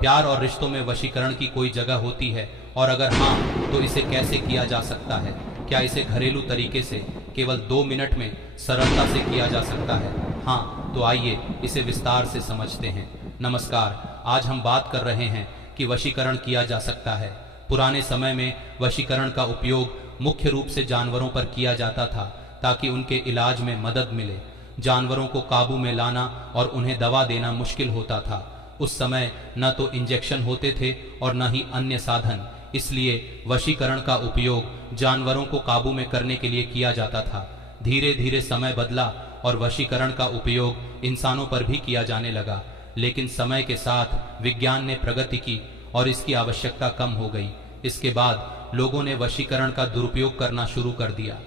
प्यार और रिश्तों में वशीकरण की कोई जगह होती है, और अगर हाँ तो इसे कैसे किया जा सकता है? क्या इसे घरेलू तरीके से केवल 2 मिनट में सरलता से किया जा सकता है? हाँ, तो आइए इसे विस्तार से समझते हैं। नमस्कार, आज हम बात कर रहे हैं कि वशीकरण किया जा सकता है। पुराने समय में वशीकरण का उपयोग मुख्य रूप से जानवरों पर किया जाता था ताकि उनके इलाज में मदद मिले। जानवरों को काबू में लाना और उन्हें दवा देना मुश्किल होता था। उस समय न तो इंजेक्शन होते थे और न ही अन्य साधन, इसलिए वशीकरण का उपयोग जानवरों को काबू में करने के लिए किया जाता था। धीरे धीरे समय बदला और वशीकरण का उपयोग इंसानों पर भी किया जाने लगा, लेकिन समय के साथ विज्ञान ने प्रगति की और इसकी आवश्यकता कम हो गई। इसके बाद लोगों ने वशीकरण का दुरुपयोग करना शुरू कर दिया।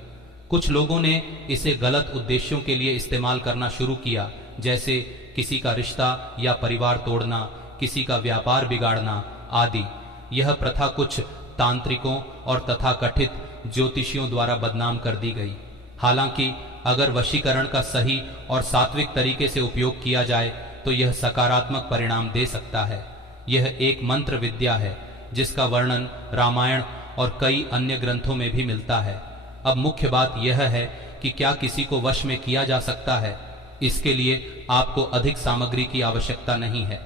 कुछ लोगों ने इसे गलत उद्देश्यों के लिए इस्तेमाल करना शुरू किया, जैसे किसी का रिश्ता या परिवार तोड़ना, किसी का व्यापार बिगाड़ना आदि। यह प्रथा कुछ तांत्रिकों और तथाकथित ज्योतिषियों द्वारा बदनाम कर दी गई। हालांकि अगर वशीकरण का सही और सात्विक तरीके से उपयोग किया जाए तो यह सकारात्मक परिणाम दे सकता है। यह एक मंत्र विद्या है जिसका वर्णन रामायण और कई अन्य ग्रंथों में भी मिलता है। अब मुख्य बात यह है कि क्या किसी को वश में किया जा सकता है? इसके लिए आपको अधिक सामग्री की आवश्यकता नहीं है।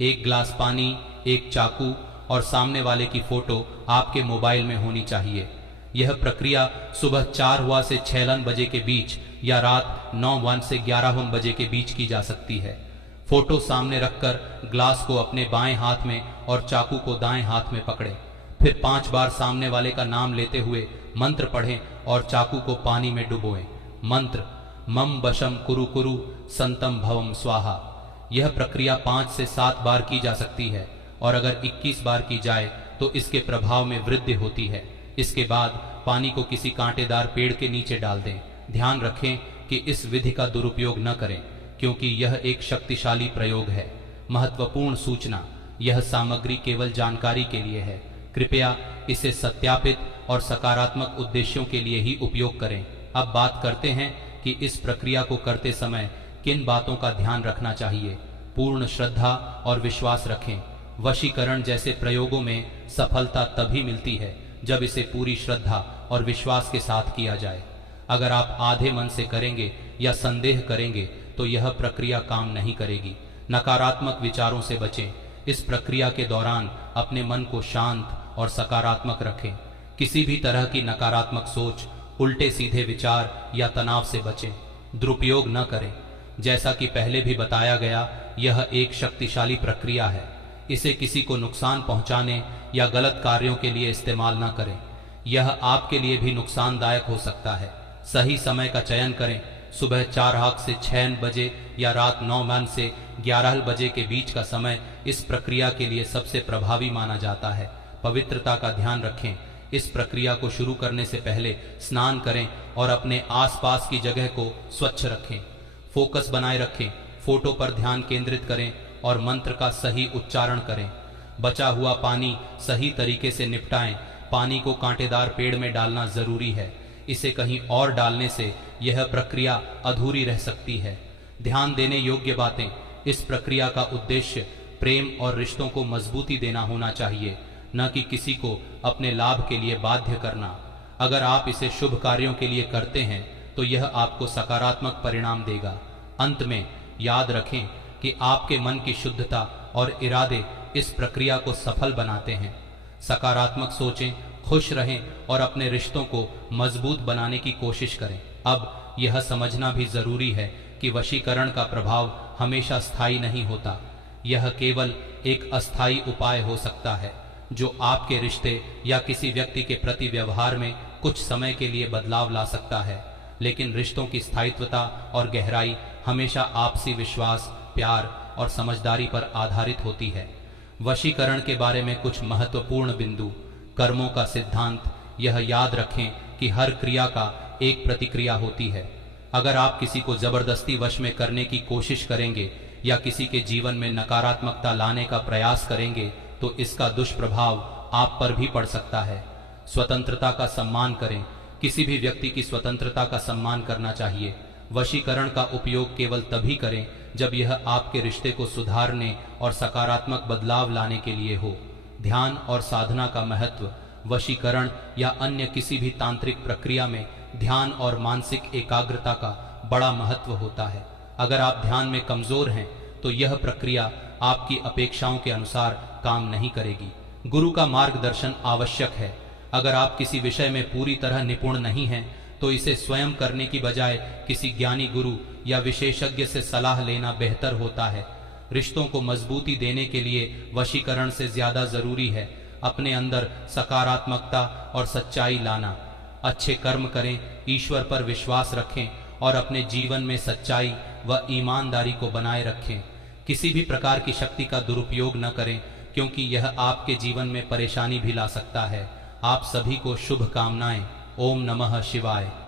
एक गिलास पानी, एक चाकू और सामने वाले की फोटो आपके मोबाइल में होनी चाहिए। यह प्रक्रिया सुबह 4 से 6 बजे के बीच या रात 9 से 11 बजे के बीच की जा सकती है। फोटो सामने रखकर ग्लास को अपने बाएं हाथ में और चाकू को दाएं हाथ में पकड़ें। फिर 5 बार सामने वाले का नाम लेते हुए मंत्र पढ़ें और चाकू को पानी में डुबोएं। मंत्र मम बशम कुरु कुरु संतम भवम स्वाहा। यह प्रक्रिया 5 से 7 बार की जा सकती है और अगर 21 बार की जाए तो इसके प्रभाव में वृद्धि होती है। इसके बाद पानी को किसी कांटेदार पेड़ के नीचे डाल दें। ध्यान रखें कि इस विधि का दुरुपयोग न करें, क्योंकि यह एक शक्तिशाली प्रयोग है। महत्वपूर्ण सूचना, यह सामग्री केवल जानकारी के लिए है। कृपया इसे सत्यापित और सकारात्मक उद्देश्यों के लिए ही उपयोग करें। अब बात करते हैं कि इस प्रक्रिया को करते समय किन बातों का ध्यान रखना चाहिए। पूर्ण श्रद्धा और विश्वास रखें। वशीकरण जैसे प्रयोगों में सफलता तभी मिलती है जब इसे पूरी श्रद्धा और विश्वास के साथ किया जाए। अगर आप आधे मन से करेंगे या संदेह करेंगे तो यह प्रक्रिया काम नहीं करेगी। नकारात्मक विचारों से बचें। इस प्रक्रिया के दौरान अपने मन को शांत और सकारात्मक रखें। किसी भी तरह की नकारात्मक सोच, उल्टे सीधे विचार या तनाव से बचें। दुरुपयोग न करें। जैसा कि पहले भी बताया गया, यह एक शक्तिशाली प्रक्रिया है। इसे किसी को नुकसान पहुंचाने या गलत कार्यों के लिए इस्तेमाल न करें। यह आपके लिए भी नुकसानदायक हो सकता है। सही समय का चयन करें। सुबह 4 से 6 बजे या रात 9 से 11 बजे के बीच का समय इस प्रक्रिया के लिए सबसे प्रभावी माना जाता है। पवित्रता का ध्यान रखें। इस प्रक्रिया को शुरू करने से पहले स्नान करें और अपने आसपास की जगह को स्वच्छ रखें। फोकस बनाए रखें। फोटो पर ध्यान केंद्रित करें और मंत्र का सही उच्चारण करें। बचा हुआ पानी सही तरीके से निपटाएं। पानी को कांटेदार पेड़ में डालना जरूरी है। इसे कहीं और डालने से यह प्रक्रिया अधूरी रह सकती है। ध्यान देने योग्य बातें, इस प्रक्रिया का उद्देश्य प्रेम और रिश्तों को मजबूती देना होना चाहिए, न कि किसी को अपने लाभ के लिए बाध्य करना। अगर आप इसे शुभ कार्यों के लिए करते हैं तो यह आपको सकारात्मक परिणाम देगा। अंत में याद रखें कि आपके मन की शुद्धता और इरादे इस प्रक्रिया को सफल बनाते हैं। सकारात्मक सोचें, खुश रहें और अपने रिश्तों को मजबूत बनाने की कोशिश करें। अब यह समझना भी जरूरी है कि वशीकरण का प्रभाव हमेशा स्थायी नहीं होता। यह केवल एक अस्थायी उपाय हो सकता है जो आपके रिश्ते या किसी व्यक्ति के प्रति व्यवहार में कुछ समय के लिए बदलाव ला सकता है, लेकिन रिश्तों की स्थायित्वता और गहराई हमेशा आपसी विश्वास, प्यार और समझदारी पर आधारित होती है। वशीकरण के बारे में कुछ महत्वपूर्ण बिंदु। कर्मों का सिद्धांत, यह याद रखें कि हर क्रिया का एक प्रतिक्रिया होती है। अगर आप किसी को जबरदस्ती वश में करने की कोशिश करेंगे या किसी के जीवन में नकारात्मकता लाने का प्रयास करेंगे तो इसका दुष्प्रभाव आप पर भी पड़ सकता है। स्वतंत्रता का सम्मान करें। किसी भी व्यक्ति की स्वतंत्रता का सम्मान करना चाहिए। वशीकरण का उपयोग केवल तभी करें जब यह आपके रिश्ते को सुधारने और सकारात्मक बदलाव लाने के लिए हो। ध्यान और साधना का महत्व। वशीकरण या अन्य किसी भी तांत्रिक प्रक्रिया में ध्यान और मानसिक एकाग्रता का बड़ा महत्व होता है। अगर आप ध्यान में कमजोर हैं तो यह प्रक्रिया आपकी अपेक्षाओं के अनुसार काम नहीं करेगी। गुरु का मार्गदर्शन आवश्यक है। अगर आप किसी विषय में पूरी तरह निपुण नहीं हैं तो इसे स्वयं करने की बजाय किसी ज्ञानी गुरु या विशेषज्ञ से सलाह लेना बेहतर होता है। रिश्तों को मजबूती देने के लिए वशीकरण से ज्यादा जरूरी है अपने अंदर सकारात्मकता और सच्चाई लाना। अच्छे कर्म करें, ईश्वर पर विश्वास रखें और अपने जीवन में सच्चाई व ईमानदारी को बनाए रखें। किसी भी प्रकार की शक्ति का दुरुपयोग न करें, क्योंकि यह आपके जीवन में परेशानी भी ला सकता है। आप सभी को शुभकामनाएं। ओम नमः शिवाय।